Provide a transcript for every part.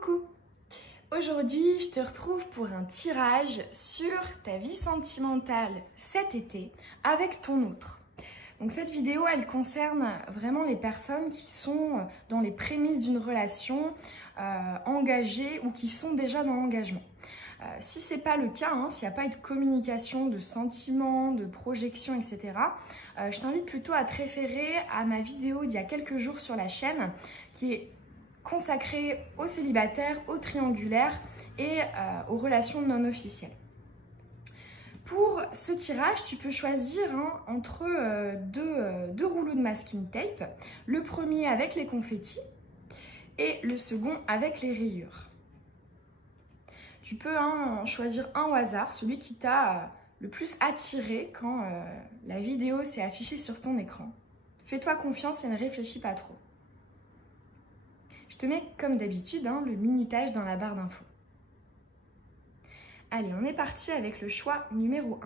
Coucou! Aujourd'hui, je te retrouve pour un tirage sur ta vie sentimentale cet été avec ton autre. Donc cette vidéo, elle concerne vraiment les personnes qui sont dans les prémices d'une relation engagée ou qui sont déjà dans l'engagement. Si ce n'est pas le cas, s'il n'y a pas eu de communication, de sentiments, de projection, etc., je t'invite plutôt à te référer à ma vidéo d'il y a quelques jours sur la chaîne qui est consacrée aux célibataires, aux triangulaires et aux relations non officielles. Pour ce tirage, tu peux choisir entre deux rouleaux de masking tape, le premier avec les confettis et le second avec les rayures. Tu peux en choisir un au hasard, celui qui t'a le plus attiré quand la vidéo s'est affichée sur ton écran. Fais-toi confiance et ne réfléchis pas trop. Je te mets comme d'habitude le minutage dans la barre d'infos. Allez, on est parti avec le choix numéro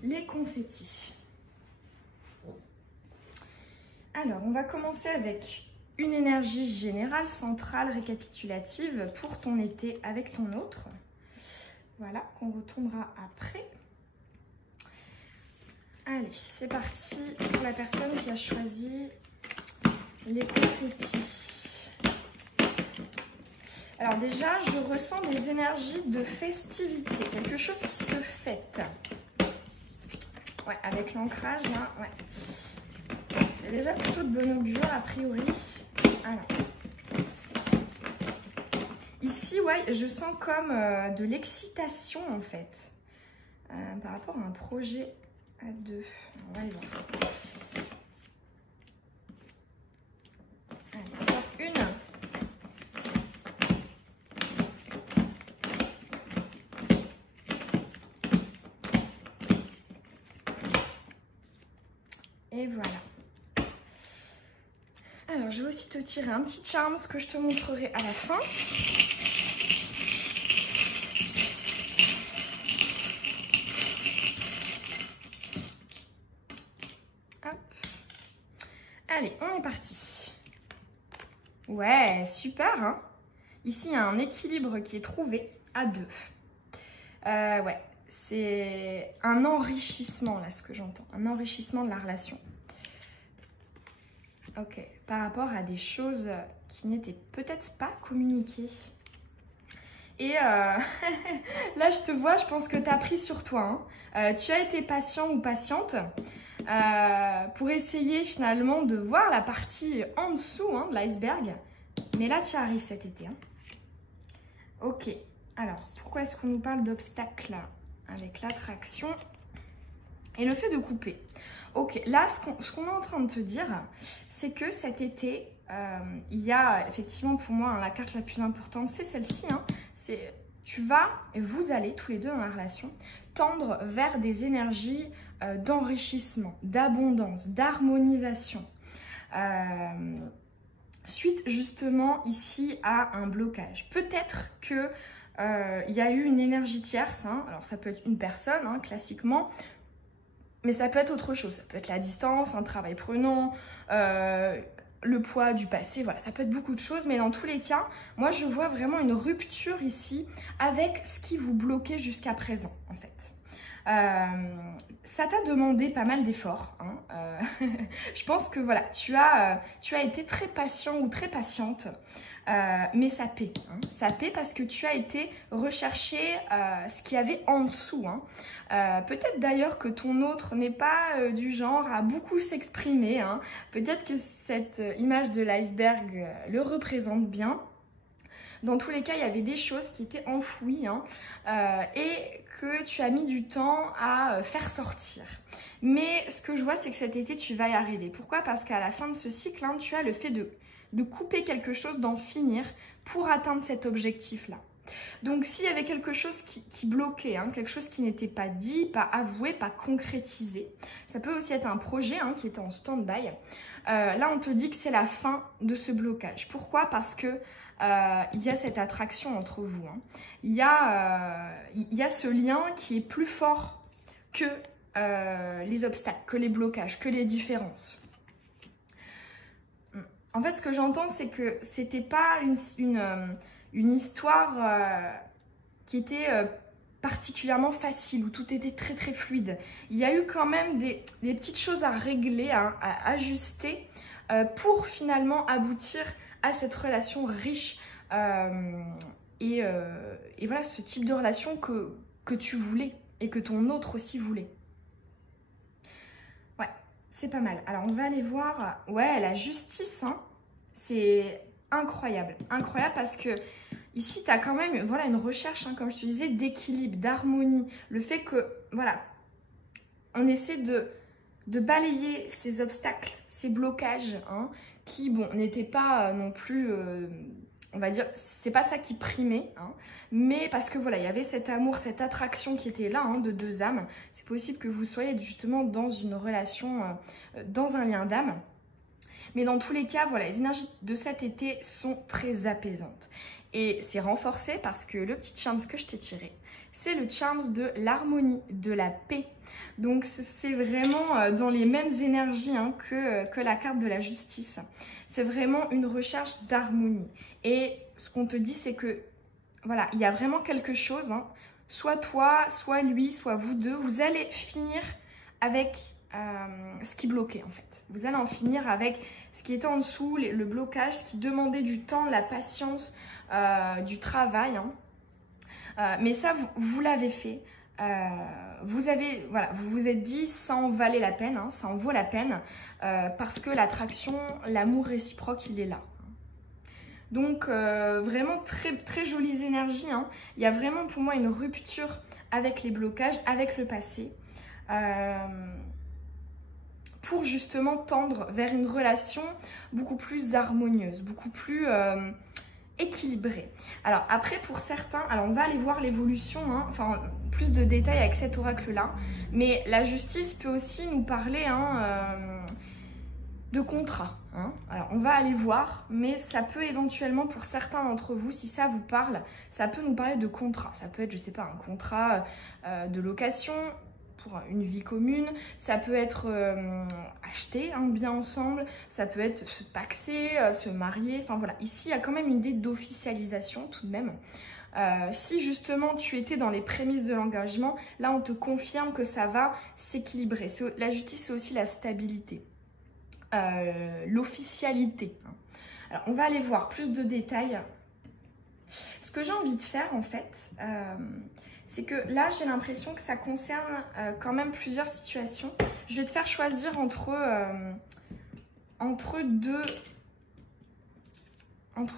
1. Les confettis. Alors, on va commencer avec une énergie générale, centrale, récapitulative pour ton été avec ton autre. Voilà, qu'on retournera après. Allez, c'est parti pour la personne qui a choisi les confettis. Alors déjà, je ressens des énergies de festivité, quelque chose qui se fête. Ouais, avec l'ancrage là, ouais. C'est déjà plutôt de bon augure a priori. Alors. Ici, ouais, je sens comme de l'excitation en fait, par rapport à un projet à deux. On va aller voir. Allez, encore une. Et voilà. Alors, je vais aussi te tirer un petit charme, ce que je te montrerai à la fin. Hop. Allez, on est parti. Ouais, super, Ici, il y a un équilibre qui est trouvé à deux. Ouais, c'est un enrichissement, là, ce que j'entends. Un enrichissement de la relation. Ok, par rapport à des choses qui n'étaient peut-être pas communiquées. Et là, je te vois, je pense que tu as pris sur toi. Tu as été patient ou patiente pour essayer finalement de voir la partie en dessous de l'iceberg. Mais là, tu arrives cet été. Ok, alors pourquoi est-ce qu'on nous parle d'obstacles là avec l'attraction et le fait de couper? Ok, là, ce qu'on est en train de te dire, c'est que cet été, il y a effectivement pour moi la carte la plus importante, c'est celle-ci. C'est tu vas et vous allez tous les deux dans la relation tendre vers des énergies d'enrichissement, d'abondance, d'harmonisation. Suite justement ici à un blocage. Peut-être que il y a eu une énergie tierce. Alors ça peut être une personne classiquement. Mais ça peut être autre chose, ça peut être la distance, un travail prenant, le poids du passé, voilà, ça peut être beaucoup de choses. Mais dans tous les cas, moi je vois vraiment une rupture ici avec ce qui vous bloquait jusqu'à présent en fait. Ça t'a demandé pas mal d'efforts. Je pense que voilà, tu as été très patient ou très patiente. Mais ça paie, ça paie parce que tu as été rechercher ce qu'il y avait en dessous. Peut-être d'ailleurs que ton autre n'est pas du genre à beaucoup s'exprimer. Peut-être que cette image de l'iceberg le représente bien. Dans tous les cas, il y avait des choses qui étaient enfouies et que tu as mis du temps à faire sortir. Mais ce que je vois, c'est que cet été, tu vas y arriver. Pourquoi? Parce qu'à la fin de ce cycle, tu as le fait de couper quelque chose, d'en finir pour atteindre cet objectif-là. Donc, s'il y avait quelque chose qui bloquait, quelque chose qui n'était pas dit, pas avoué, pas concrétisé, ça peut aussi être un projet qui était en stand-by. Là, on te dit que c'est la fin de ce blocage. Pourquoi? Parce que il y a cette attraction entre vous. Il y a ce lien qui est plus fort que les obstacles, que les blocages, que les différences. En fait, ce que j'entends, c'est que c'était pas une histoire qui était particulièrement facile, où tout était très très fluide. Il y a eu quand même des petites choses à régler, à ajuster pour finalement aboutir à cette relation riche et voilà, ce type de relation que tu voulais et que ton autre aussi voulait. Ouais, c'est pas mal. Alors on va aller voir, ouais, la justice, hein, c'est incroyable. Incroyable parce que ici, tu as quand même voilà, une recherche, hein, comme je te disais, d'équilibre, d'harmonie. Le fait que, voilà, on essaie de balayer ces obstacles, ces blocages, hein, qui, bon, n'étaient pas non plus, on va dire, c'est pas ça qui primait, hein, mais parce que, voilà, il y avait cet amour, cette attraction qui était là, hein, de deux âmes. C'est possible que vous soyez justement dans une relation, dans un lien d'âme. Mais dans tous les cas, voilà, les énergies de cet été sont très apaisantes. Et c'est renforcé parce que le petit charms que je t'ai tiré, c'est le charms de l'harmonie, de la paix. Donc c'est vraiment dans les mêmes énergies, hein, que la carte de la justice. C'est vraiment une recherche d'harmonie. Et ce qu'on te dit, c'est que, voilà, il y a vraiment quelque chose, hein, soit toi, soit lui, soit vous deux, vous allez finir avec ce qui bloquait en fait. Vous allez en finir avec ce qui était en dessous, le blocage, ce qui demandait du temps, la patience, du travail. Hein. Mais ça, vous l'avez fait. Vous avez, voilà, vous vous êtes dit, ça en valait la peine, hein, ça en vaut la peine, parce que l'attraction, l'amour réciproque, il est là. Donc, vraiment très, très jolies énergies. Hein. Il y a vraiment pour moi une rupture avec les blocages, avec le passé. Pour justement tendre vers une relation beaucoup plus harmonieuse, beaucoup plus équilibrée. Alors après, pour certains, alors on va aller voir l'évolution, hein, enfin plus de détails avec cet oracle-là, mais la justice peut aussi nous parler de contrat. Hein. Alors on va aller voir, mais ça peut éventuellement pour certains d'entre vous, si ça vous parle, ça peut nous parler de contrat. Ça peut être, je sais pas, un contrat de location, pour une vie commune, ça peut être acheter un bien ensemble, ça peut être se paxer, se marier, enfin voilà, ici il y a quand même une idée d'officialisation tout de même. Si justement tu étais dans les prémices de l'engagement, là on te confirme que ça va s'équilibrer. La justice c'est aussi la stabilité, l'officialité. Alors on va aller voir plus de détails. Ce que j'ai envie de faire en fait, c'est que là, j'ai l'impression que ça concerne quand même plusieurs situations. Je vais te faire choisir entre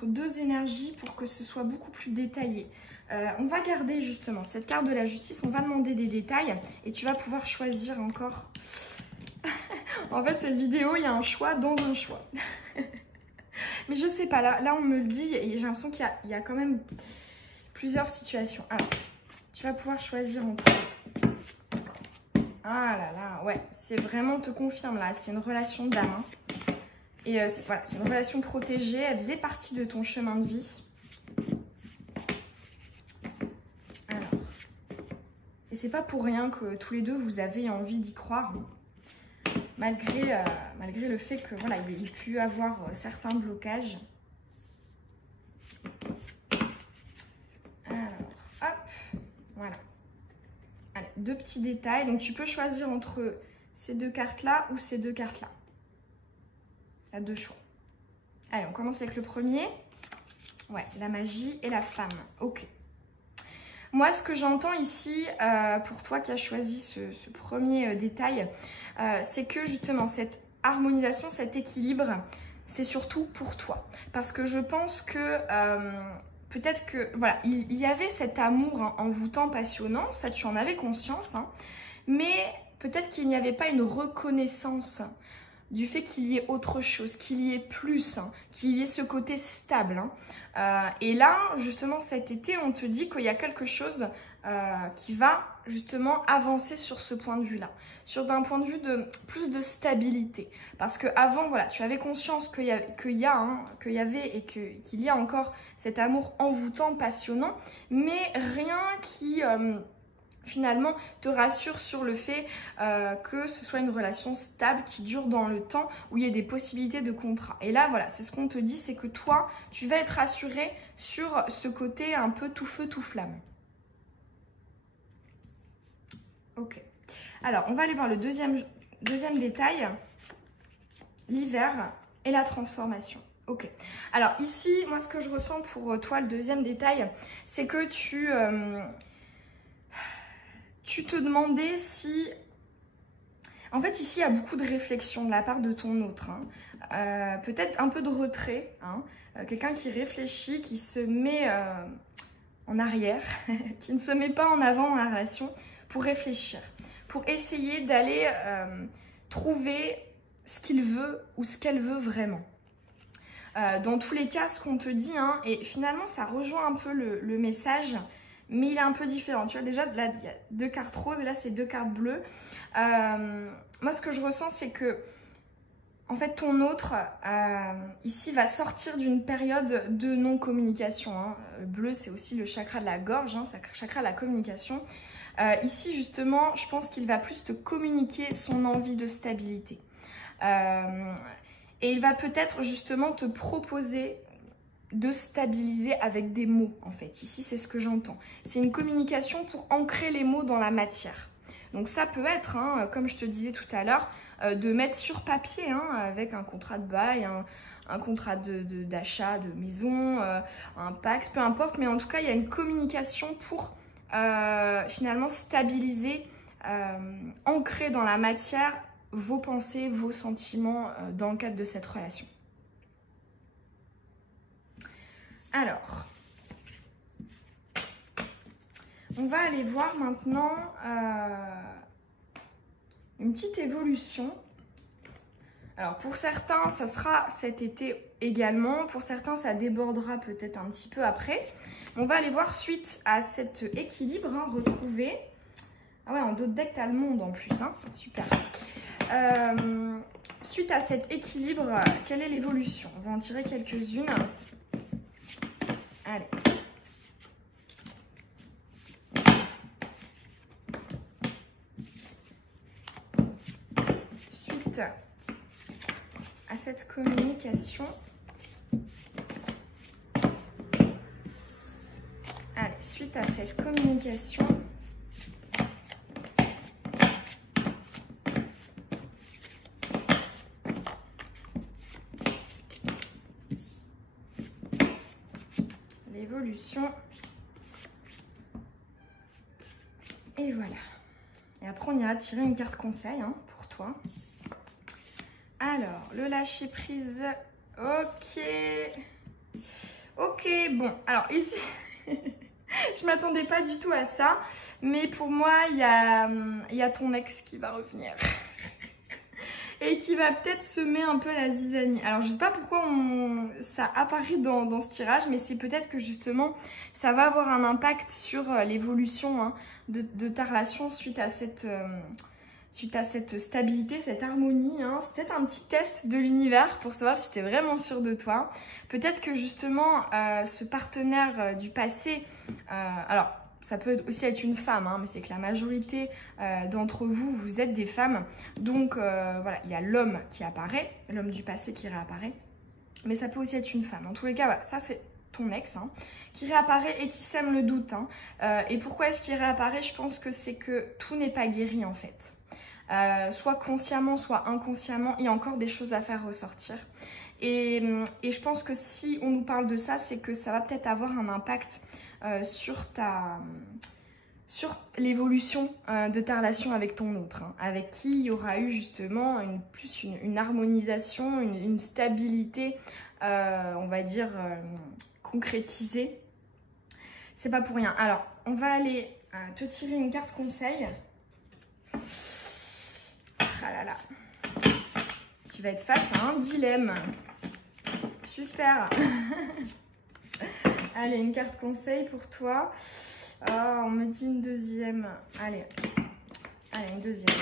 deux énergies pour que ce soit beaucoup plus détaillé. On va garder justement cette carte de la justice, on va demander des détails et tu vas pouvoir choisir encore. En fait, cette vidéo, il y a un choix dans un choix. Mais je sais pas, là on me le dit et j'ai l'impression qu'il y a quand même plusieurs situations. Alors, tu vas pouvoir choisir entre... Ah là là, ouais, c'est vraiment, on te confirme là, c'est une relation d'âme. Hein. Et voilà, c'est une relation protégée, elle faisait partie de ton chemin de vie. Alors, et c'est pas pour rien que tous les deux vous avez envie d'y croire. Hein. Malgré le fait que voilà, il y ait pu avoir certains blocages. Voilà. Allez, deux petits détails. Donc, tu peux choisir entre ces deux cartes-là ou ces deux cartes-là. Tu as deux choix. Allez, on commence avec le premier. Ouais, la magie et la femme. Ok. Moi, ce que j'entends ici, pour toi qui as choisi ce premier détail, c'est que justement, cette harmonisation, cet équilibre, c'est surtout pour toi. Parce que je pense que... peut-être que, voilà, il y avait cet amour envoûtant, passionnant, ça tu en avais conscience, hein, mais peut-être qu'il n'y avait pas une reconnaissance du fait qu'il y ait autre chose, qu'il y ait plus, hein, qu'il y ait ce côté stable. Hein. Et là, justement, cet été, on te dit qu'il y a quelque chose qui va justement avancer sur ce point de vue-là, d'un point de vue de plus de stabilité. Parce qu'avant, voilà, tu avais conscience qu'il y avait et qu'il y a encore cet amour envoûtant, passionnant, mais rien qui finalement te rassure sur le fait que ce soit une relation stable qui dure dans le temps, où il y a des possibilités de contrat. Et là, voilà, c'est ce qu'on te dit, c'est que toi, tu vas être rassuré sur ce côté un peu tout feu, tout flamme. Ok. Alors, on va aller voir le deuxième détail, l'hiver et la transformation. Ok. Alors ici, moi, ce que je ressens pour toi, le deuxième détail, c'est que tu te demandais si... En fait, ici, il y a beaucoup de réflexion de la part de ton autre. Hein. Peut-être un peu de retrait. Hein. Quelqu'un qui réfléchit, qui se met en arrière, qui ne se met pas en avant dans la relation pour réfléchir, pour essayer d'aller trouver ce qu'il veut ou ce qu'elle veut vraiment. Dans tous les cas, ce qu'on te dit, hein, et finalement, ça rejoint un peu le message, mais il est un peu différent. Tu vois, déjà, là, il y a 2 cartes roses et là, c'est 2 cartes bleues. Moi, ce que je ressens, c'est que, en fait, ton autre, ici, va sortir d'une période de non-communication. Hein. Bleu, c'est aussi le chakra de la gorge, hein, c'est le chakra de la communication. Ici, justement, je pense qu'il va plus te communiquer son envie de stabilité. Et il va peut-être, justement, te proposer de stabiliser avec des mots, en fait. Ici, c'est ce que j'entends. C'est une communication pour ancrer les mots dans la matière. Donc ça peut être, hein, comme je te disais tout à l'heure, de mettre sur papier, hein, avec un contrat de bail, un contrat d'achat de maison, un Pax, peu importe. Mais en tout cas, il y a une communication pour finalement stabiliser, ancrer dans la matière vos pensées, vos sentiments dans le cadre de cette relation. Alors, on va aller voir maintenant une petite évolution. Alors, pour certains, ça sera cet été également. Pour certains, ça débordera peut-être un petit peu après. On va aller voir suite à cet équilibre, hein, retrouvé. Ah ouais, en dos de deck, t'as le monde en plus, hein. Super. Suite à cet équilibre, quelle est l'évolution? On va en tirer quelques-unes. Allez. Suite à cette communication. Allez, suite à cette communication. L'évolution. Et voilà. Et après, on ira tirer une carte conseil, hein, pour toi. Alors, le lâcher prise. Ok. Ok, bon. Alors, ici, je m'attendais pas du tout à ça. Mais pour moi, il y a ton ex qui va revenir. Et qui va peut-être semer un peu la zizanie. Alors, je sais pas pourquoi ça apparaît dans ce tirage, mais c'est peut-être que justement, ça va avoir un impact sur l'évolution, hein, de ta relation suite à cette stabilité, cette harmonie. Hein. C'est peut-être un petit test de l'univers pour savoir si tu es vraiment sûr de toi. Peut-être que justement, ce partenaire du passé... alors, ça peut aussi être une femme, hein, mais c'est que la majorité d'entre vous, vous êtes des femmes. Donc, voilà, il y a l'homme qui apparaît, l'homme du passé qui réapparaît. Mais ça peut aussi être une femme. En tous les cas, voilà, ça c'est ton ex, hein, qui réapparaît et qui sème le doute. Hein. Et pourquoi est-ce qu'il réapparaît? Je pense que c'est que tout n'est pas guéri, en fait. Soit consciemment, soit inconsciemment, il y a encore des choses à faire ressortir. Et je pense que si on nous parle de ça, c'est que ça va peut-être avoir un impact sur l'évolution de ta relation avec ton autre, hein, avec qui il y aura eu justement une harmonisation, une stabilité, on va dire, concrétisée. C'est pas pour rien. Alors, on va aller te tirer une carte conseil. Ah là là. Tu vas être face à un dilemme. Super. Allez, une carte conseil pour toi. Oh, on me dit une deuxième. Allez, une deuxième.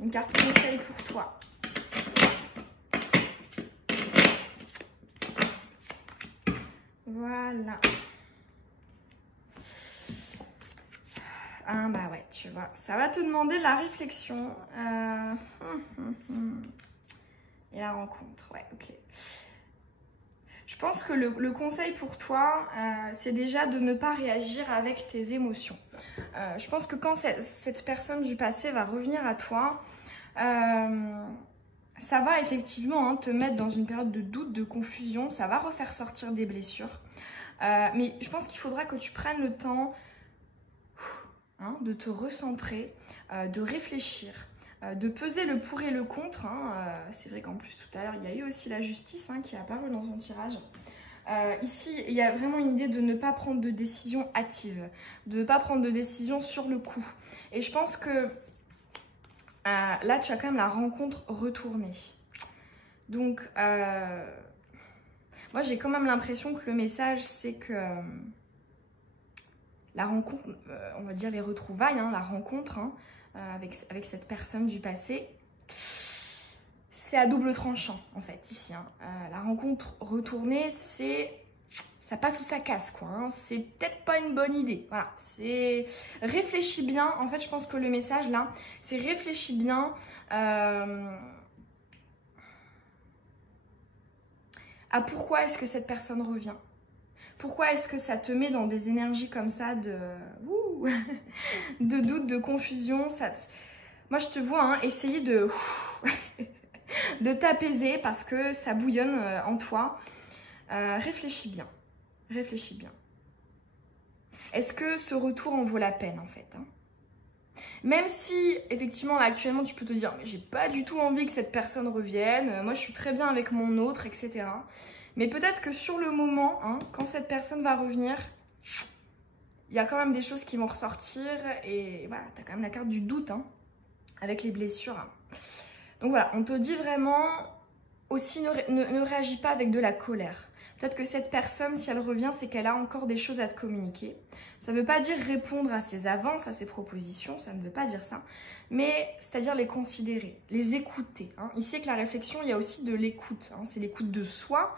Une carte conseil pour toi. Voilà. Ah bah ouais, tu vois, ça va te demander de la réflexion. Et la rencontre, ouais, ok. Je pense que le conseil pour toi, c'est déjà de ne pas réagir avec tes émotions. Je pense que quand cette personne du passé va revenir à toi, ça va effectivement te mettre dans une période de doute, de confusion, ça va refaire sortir des blessures. Mais je pense qu'il faudra que tu prennes le temps de te recentrer, de réfléchir, de peser le pour et le contre. C'est vrai qu'en plus tout à l'heure il y a eu aussi la justice qui est apparue dans son tirage. Ici il y a vraiment une idée de ne pas prendre de décision hâtive, de ne pas prendre de décision sur le coup. Et je pense que là tu as quand même la rencontre retournée. Donc moi j'ai quand même l'impression que le message c'est que la rencontre, on va dire les retrouvailles, la rencontre avec cette personne du passé, c'est à double tranchant en fait ici. La rencontre retournée, ça passe ou ça casse quoi. C'est peut-être pas une bonne idée. Voilà, c'est réfléchis bien. En fait, je pense que le message là, c'est réfléchis bien à pourquoi est-ce que cette personne revient. Pourquoi est-ce que ça te met dans des énergies comme ça de doute, de confusion Moi, je te vois essayer de t'apaiser parce que ça bouillonne en toi. Réfléchis bien. Réfléchis bien. Est-ce que ce retour en vaut la peine, en fait Même si, effectivement, là, actuellement, tu peux te dire « j'ai pas du tout envie que cette personne revienne. Moi, je suis très bien avec mon autre, etc. » Mais peut-être que sur le moment, quand cette personne va revenir, il y a quand même des choses qui vont ressortir. Et voilà, tu as quand même la carte du doute avec les blessures. Donc voilà, on te dit vraiment aussi ne réagis pas avec de la colère. Peut-être que cette personne, si elle revient, c'est qu'elle a encore des choses à te communiquer. Ça ne veut pas dire répondre à ses avances, à ses propositions, ça ne veut pas dire ça. Mais c'est-à-dire les considérer, les écouter. Ici, avec la réflexion, il y a aussi de l'écoute. C'est l'écoute de soi,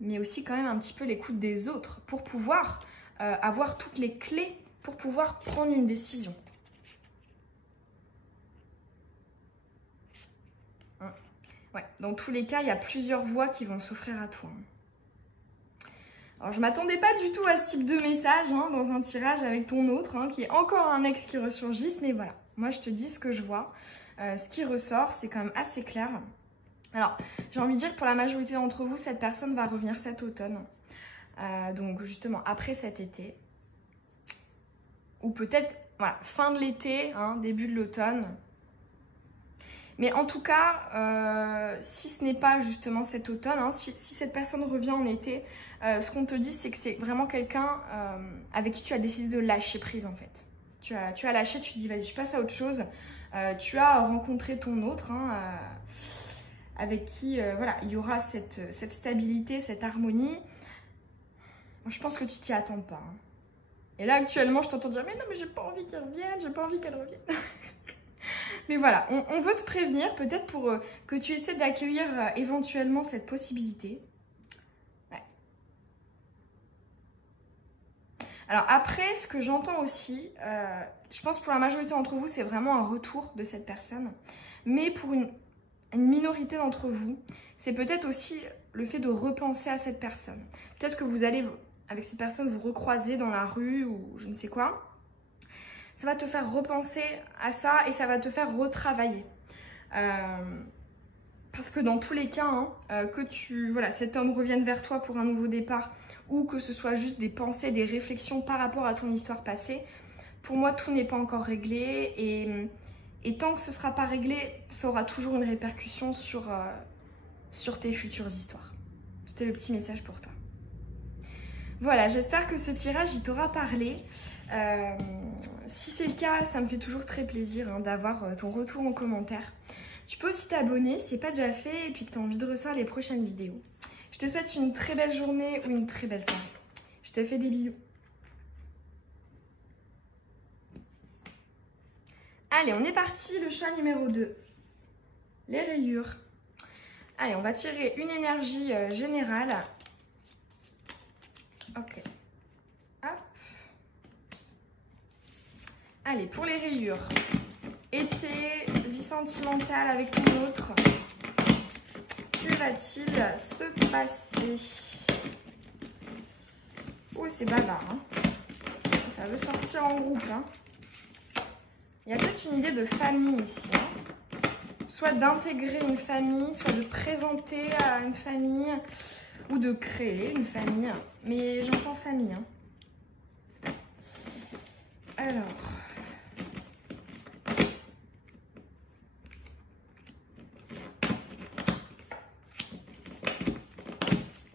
mais aussi quand même un petit peu l'écoute des autres pour pouvoir avoir toutes les clés pour pouvoir prendre une décision. Ouais, dans tous les cas, il y a plusieurs voies qui vont s'offrir à toi. Alors, je ne m'attendais pas du tout à ce type de message dans un tirage avec ton autre, qui est encore un ex qui ressurgisse, mais voilà. Moi, je te dis ce que je vois. Ce qui ressort, c'est quand même assez clair. Alors, j'ai envie de dire que pour la majorité d'entre vous, cette personne va revenir cet automne. Donc, justement, après cet été. Ou peut-être, voilà, fin de l'été, début de l'automne. Mais en tout cas, si ce n'est pas justement cet automne, si cette personne revient en été, ce qu'on te dit, c'est que c'est vraiment quelqu'un avec qui tu as décidé de lâcher prise en fait. Tu as lâché, tu te dis vas-y, je passe à autre chose. Tu as rencontré ton autre, avec qui voilà, il y aura cette stabilité, cette harmonie. Je pense que tu t'y attends pas. Et là actuellement, je t'entends dire mais non, mais j'ai pas envie qu'il revienne, j'ai pas envie qu'elle revienne. Mais voilà, on veut te prévenir, peut-être pour que tu essaies d'accueillir éventuellement cette possibilité. Ouais. Alors après, ce que j'entends aussi, je pense pour la majorité d'entre vous, c'est vraiment un retour de cette personne. Mais pour une minorité d'entre vous, c'est peut-être aussi le fait de repenser à cette personne. Peut-être que vous allez, avec cette personne, vous recroiser dans la rue ou je ne sais quoi. Ça va te faire repenser à ça et ça va te faire retravailler. Parce que dans tous les cas, que cet homme revienne vers toi pour un nouveau départ ou que ce soit juste des pensées, des réflexions par rapport à ton histoire passée, pour moi, tout n'est pas encore réglé. Et tant que ce ne sera pas réglé, ça aura toujours une répercussion sur tes futures histoires. C'était le petit message pour toi. Voilà, j'espère que ce tirage, il t'aura parlé. Si c'est le cas, ça me fait toujours très plaisir d'avoir ton retour en commentaire. Tu peux aussi t'abonner si ce n'est pas déjà fait et puis que tu as envie de recevoir les prochaines vidéos. Je te souhaite une très belle journée ou une très belle soirée. Je te fais des bisous. Allez, on est parti, le choix numéro 2. Les rayures. Allez, on va tirer une énergie générale. Ok. Hop. Allez, pour les rayures. Été, vie sentimentale avec ton autre. Que va-t-il se passer? Oh, c'est bavard, hein. Ça veut sortir en groupe, hein. Il y a peut-être une idée de famille ici, hein. Soit d'intégrer une famille, soit de présenter à une famille, ou de créer une famille. Mais j'entends famille, hein. Alors...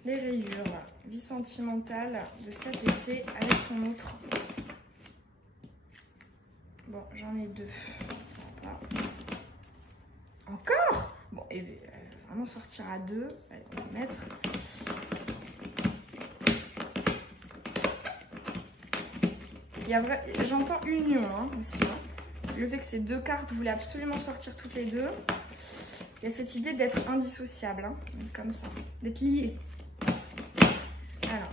les rayures, vie sentimentale de cet été avec ton autre. Bon, j'en ai deux. Sympa. Encore? Bon, elle va vraiment sortir à deux. Allez, on va mettre. J'entends union, hein, aussi. Hein. Le fait que ces deux cartes voulaient absolument sortir toutes les deux. Il y a cette idée d'être indissociable, hein, comme ça, d'être liés. Alors,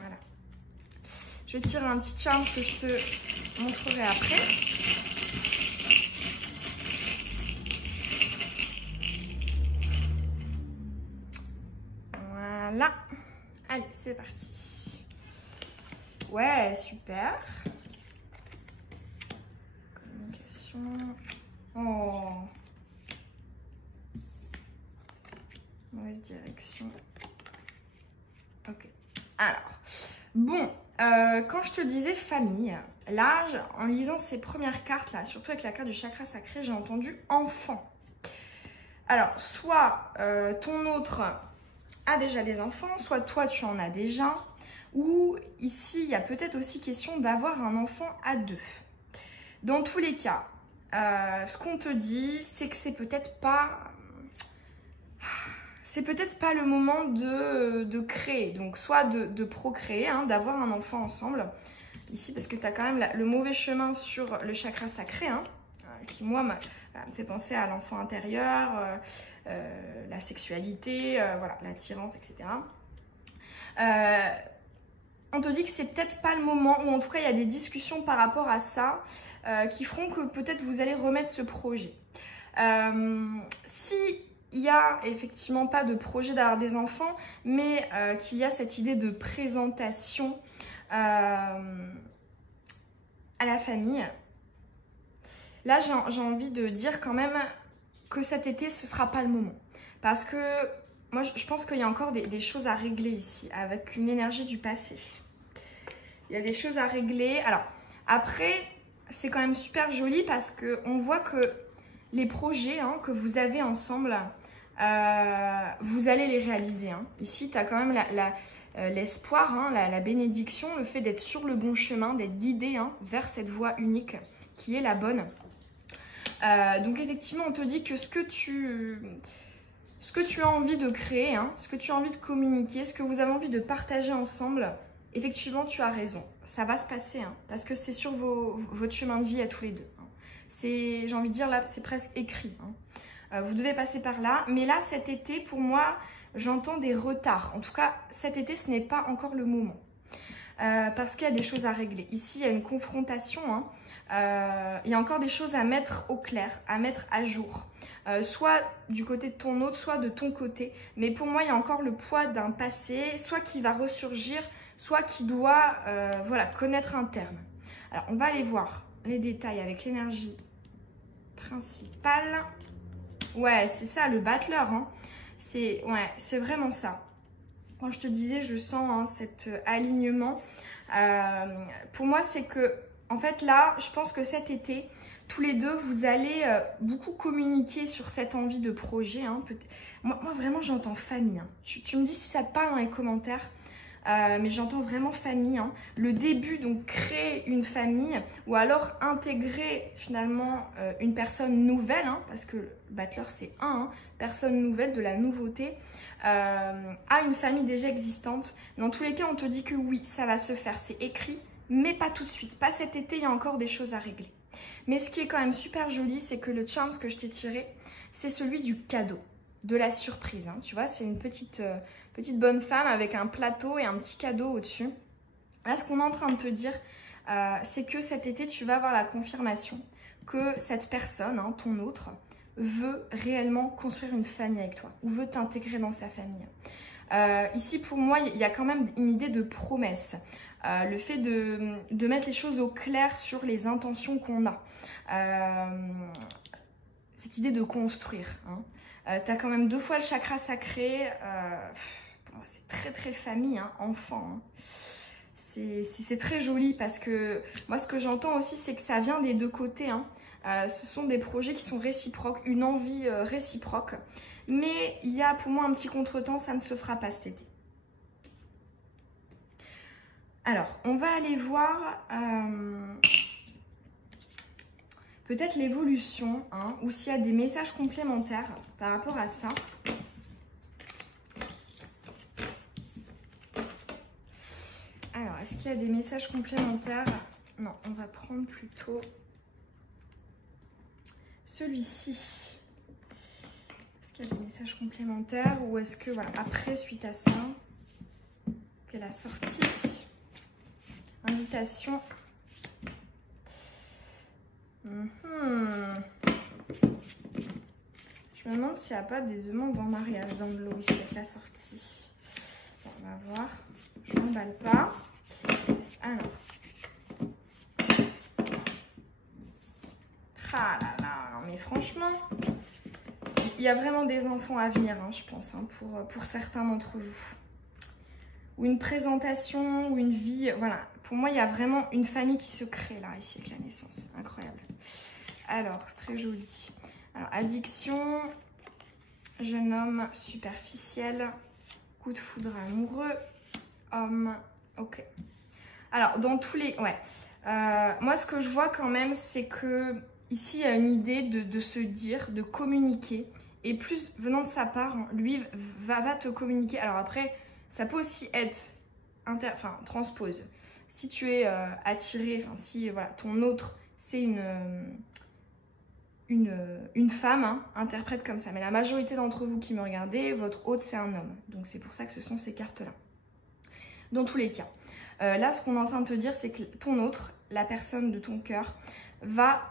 voilà. Je vais tirer un petit charme que je te montrerai après. Voilà. Allez, c'est parti. Ouais, super. Communication. Oh. Mauvaise direction. Ok. Alors, bon, quand je te disais famille, là, en lisant ces premières cartes, là, surtout avec la carte du chakra sacré, j'ai entendu enfant. Alors, soit ton autre a déjà des enfants, soit toi, tu en as déjà, ou ici, il y a peut-être aussi question d'avoir un enfant à deux. Dans tous les cas, ce qu'on te dit, c'est que c'est peut-être pas le moment de créer, donc soit de procréer, hein, d'avoir un enfant ensemble, ici, parce que tu as quand même le mauvais chemin sur le chakra sacré, hein, qui, moi, me fait penser à l'enfant intérieur, la sexualité, voilà, l'attirance, etc. On te dit que c'est peut-être pas le moment, ou en tout cas, il y a des discussions par rapport à ça qui feront que peut-être vous allez remettre ce projet. Si il n'y a effectivement pas de projet d'avoir des enfants, mais qu'il y a cette idée de présentation à la famille. Là, j'ai envie de dire quand même que cet été, ce ne sera pas le moment. Parce que moi, je pense qu'il y a encore des choses à régler ici, avec une énergie du passé. Il y a des choses à régler. Alors, après, c'est quand même super joli parce qu'on voit que les projets, hein, que vous avez ensemble, vous allez les réaliser. Hein. Ici, tu as quand même l'espoir, hein, la bénédiction, le fait d'être sur le bon chemin, d'être guidé, hein, vers cette voie unique qui est la bonne. Donc effectivement, on te dit que ce que tu as envie de créer, hein, ce que tu as envie de communiquer, ce que vous avez envie de partager ensemble, effectivement, tu as raison. Ça va se passer, hein, parce que c'est sur votre chemin de vie à tous les deux. Hein. J'ai envie de dire, là, c'est presque écrit. Hein. Vous devez passer par là. Mais là, cet été, pour moi, j'entends des retards. En tout cas, cet été, ce n'est pas encore le moment. Parce qu'il y a des choses à régler. Ici, il y a une confrontation. Hein. Il y a encore des choses à mettre au clair, à mettre à jour. Soit du côté de ton autre, soit de ton côté. Mais pour moi, il y a encore le poids d'un passé, soit qui va ressurgir, soit qui doit voilà, connaître un terme. Alors, on va aller voir les détails avec l'énergie principale. Ouais, c'est ça, le battleur. Hein. C'est vraiment ça. Quand je te disais, je sens, hein, cet alignement. Pour moi, c'est que, en fait, là, je pense que cet été, tous les deux, vous allez beaucoup communiquer sur cette envie de projet. Hein. Moi, vraiment, j'entends famille. Hein. Tu me dis si ça te parle dans les commentaires. Mais j'entends vraiment famille. Hein. Le début, donc créer une famille ou alors intégrer finalement une personne nouvelle, hein, parce que le battleur c'est hein, personne nouvelle, de la nouveauté, à une famille déjà existante. Dans tous les cas, on te dit que oui, ça va se faire, c'est écrit, mais pas tout de suite. Pas cet été, il y a encore des choses à régler. Mais ce qui est quand même super joli, c'est que le charm que je t'ai tiré, c'est celui du cadeau. de la surprise. Hein. Tu vois, c'est une petite bonne femme avec un plateau et un petit cadeau au-dessus. Là, ce qu'on est en train de te dire, c'est que cet été, tu vas avoir la confirmation que cette personne, hein, ton autre, veut réellement construire une famille avec toi ou veut t'intégrer dans sa famille. Ici, pour moi, il y a quand même une idée de promesse. Le fait de mettre les choses au clair sur les intentions qu'on a. Cette idée de construire. Hein. Tu as quand même 2 fois le chakra sacré. C'est très très famille, hein, enfant. Hein. C'est très joli parce que moi, ce que j'entends aussi, c'est que ça vient des 2 côtés. Hein. Ce sont des projets qui sont réciproques, une envie réciproque. Mais il y a pour moi un petit contretemps, ça ne se fera pas cet été. Alors, on va aller voir peut-être l'évolution, hein, ou s'il y a des messages complémentaires par rapport à ça. Alors, est-ce qu'il y a des messages complémentaires? Non, on va prendre plutôt celui-ci. Est-ce qu'il y a des messages complémentaires ou est-ce que, voilà, après, suite à ça, qu'elle a sorti invitation. Je me demande s'il n'y a pas des demandes en mariage dans le lot ici avec la sortie. Bon, on va voir. Je m'emballe pas. Alors. Ah là là, non mais franchement, il y a vraiment des enfants à venir, hein, je pense, hein, pour certains d'entre vous. Ou une présentation, ou une vie, voilà. Pour moi, il y a vraiment une famille qui se crée là, ici, avec la naissance. Incroyable. Alors, c'est très joli. Alors, addiction, jeune homme superficiel, coup de foudre amoureux, homme, ok. Alors, dans tous les... Ouais. Moi, ce que je vois quand même, c'est que ici, il y a une idée de se dire, de communiquer. Et plus venant de sa part, lui va te communiquer. Alors après, ça peut aussi être... transpose. Si tu es attiré, enfin si voilà, ton autre, c'est une femme, hein, interprète comme ça. Mais la majorité d'entre vous qui me regardez, votre hôte, c'est un homme. Donc c'est pour ça que ce sont ces cartes-là. Dans tous les cas. Là, ce qu'on est en train de te dire, c'est que ton autre, la personne de ton cœur, va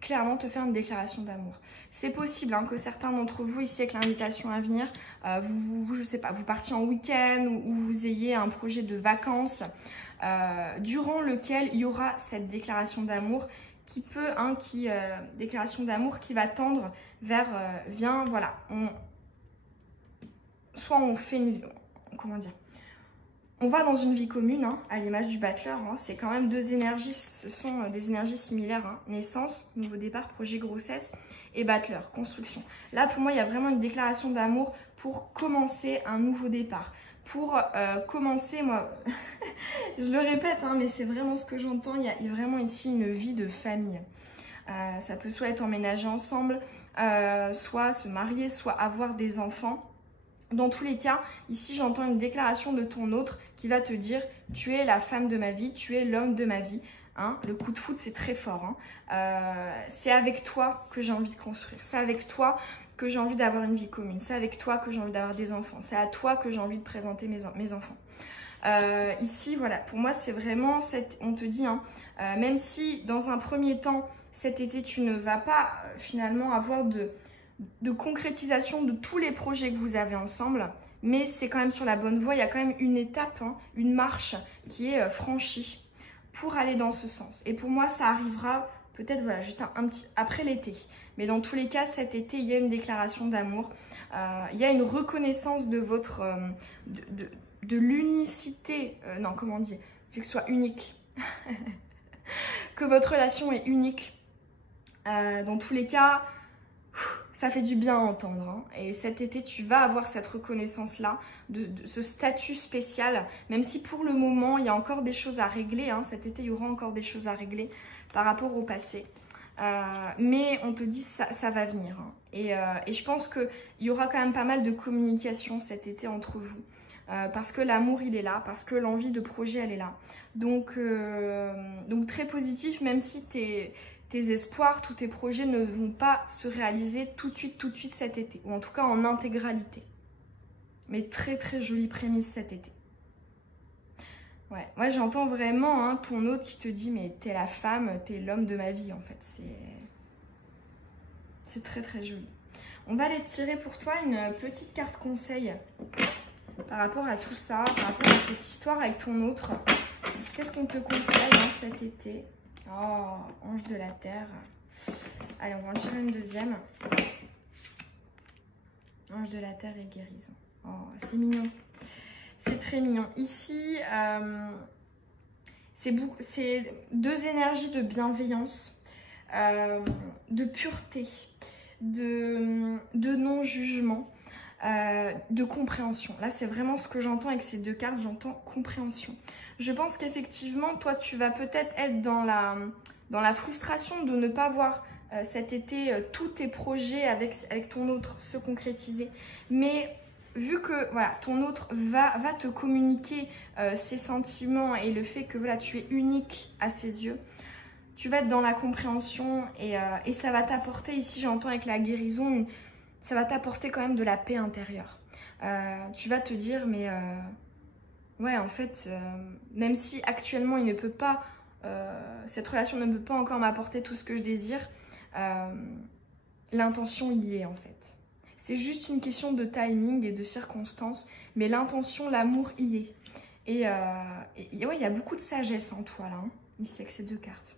clairement te faire une déclaration d'amour. C'est possible hein, que certains d'entre vous, ici avec l'invitation à venir, je sais pas, vous partiez en week-end ou vous ayez un projet de vacances durant lequel il y aura cette déclaration d'amour qui peut, hein, déclaration d'amour qui va tendre vers, viens, voilà, soit on fait une, comment dire, on va dans une vie commune, hein, à l'image du battleur, hein, c'est quand même 2 énergies, ce sont des énergies similaires, hein, naissance, nouveau départ, projet grossesse et battleur, construction. Là pour moi il y a vraiment une déclaration d'amour pour commencer un nouveau départ, pour commencer, moi, je le répète, hein, mais c'est vraiment ce que j'entends, il y a vraiment ici une vie de famille. Ça peut soit être emménager ensemble, soit se marier, soit avoir des enfants. Dans tous les cas, ici j'entends une déclaration de ton autre qui va te dire « Tu es la femme de ma vie, tu es l'homme de ma vie. Hein ». Le coup de foudre, c'est très fort. Hein. C'est avec toi que j'ai envie de construire. C'est avec toi que j'ai envie d'avoir une vie commune. C'est avec toi que j'ai envie d'avoir des enfants. C'est à toi que j'ai envie de présenter mes enfants. Ici, voilà, pour moi, c'est vraiment, on te dit, hein, même si dans un premier temps, cet été, tu ne vas pas finalement avoir de concrétisation de tous les projets que vous avez ensemble, mais c'est quand même sur la bonne voie. Il y a quand même une étape, hein, une marche qui est franchie pour aller dans ce sens. Et pour moi, ça arrivera peut-être voilà, juste un petit après l'été. Mais dans tous les cas, cet été, il y a une déclaration d'amour. Il y a une reconnaissance de votre de l'unicité. Non, comment on dit, vu que ce soit unique. Que votre relation est unique. Dans tous les cas, ça fait du bien à entendre. Hein. Et cet été, tu vas avoir cette reconnaissance-là, de ce statut spécial. Même si pour le moment, il y a encore des choses à régler. Hein. Cet été, il y aura encore des choses à régler par rapport au passé. Mais on te dit ça va venir. Hein. Et je pense qu'il y aura quand même pas mal de communication cet été entre vous. parce que l'amour il est là, parce que l'envie de projet elle est là. Donc très positif, même si tes espoirs, tous tes projets ne vont pas se réaliser tout de suite cet été, ou en tout cas en intégralité. Mais très très jolie prémisse cet été. Ouais, moi j'entends vraiment hein, ton autre qui te dit mais t'es la femme, t'es l'homme de ma vie en fait. C'est très très joli. On va aller tirer pour toi une petite carte conseil par rapport à tout ça, par rapport à cette histoire avec ton autre. Qu'est-ce qu'on te conseille hein, cet été? Oh, ange de la terre. Allez, on va en tirer une deuxième. Ange de la terre et guérison. Oh, c'est mignon. C'est très mignon. Ici, c'est deux énergies de bienveillance, de pureté, de non-jugement, de compréhension. Là, c'est vraiment ce que j'entends avec ces deux cartes, j'entends compréhension. Je pense qu'effectivement, toi, tu vas peut-être être dans la frustration de ne pas voir cet été tous tes projets avec ton autre se concrétiser. Mais vu que voilà, ton autre va te communiquer ses sentiments et le fait que voilà, tu es unique à ses yeux, tu vas être dans la compréhension et ça va t'apporter, ici j'entends avec la guérison, ça va t'apporter quand même de la paix intérieure. Tu vas te dire mais ouais en fait, même si actuellement il ne peut pas, cette relation ne peut pas encore m'apporter tout ce que je désire, l'intention y est en fait. C'est juste une question de timing et de circonstances, mais l'intention, l'amour y est. Et ouais, il y a beaucoup de sagesse en toi là, hein, ici avec ces deux cartes.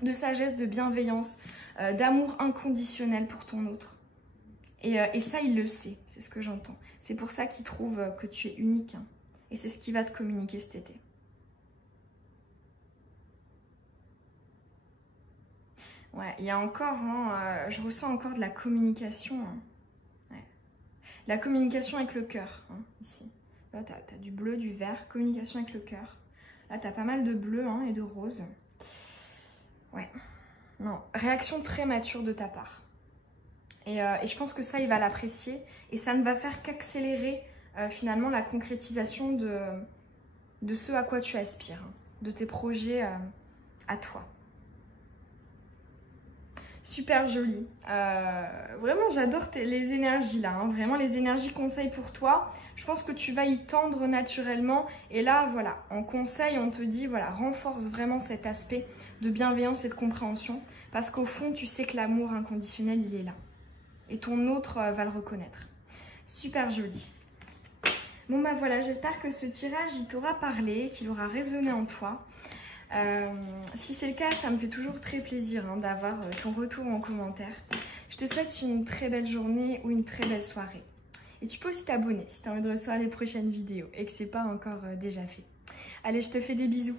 De sagesse, de bienveillance, d'amour inconditionnel pour ton autre. Et ça, il le sait, c'est ce que j'entends. C'est pour ça qu'il trouve que tu es unique. Hein, et c'est ce qu'il va te communiquer cet été. Ouais, il y a encore, hein, je ressens encore de la communication. Hein. La communication avec le cœur, hein, ici. Là, tu as du bleu, du vert, communication avec le cœur. Là, tu as pas mal de bleu hein, et de rose. Ouais. Non, réaction très mature de ta part. Et je pense que ça, il va l'apprécier. Et ça ne va faire qu'accélérer finalement la concrétisation de ce à quoi tu aspires. Hein, de tes projets à toi. Super joli. Vraiment, j'adore les énergies là. Hein. Vraiment, les énergies conseils pour toi. Je pense que tu vas y tendre naturellement. Et là, voilà, en conseil, on te dit, voilà, renforce vraiment cet aspect de bienveillance et de compréhension. Parce qu'au fond, tu sais que l'amour inconditionnel, il est là. Et ton autre va le reconnaître. Super joli. Bon, bah voilà, j'espère que ce tirage, il t'aura parlé, qu'il aura résonné en toi. Si c'est le cas, ça me fait toujours très plaisir hein, d'avoir ton retour en commentaire. Je te souhaite une très belle journée ou une très belle soirée. Et tu peux aussi t'abonner si tu as envie de recevoir les prochaines vidéos et que ce n'est pas encore déjà fait. Allez, je te fais des bisous.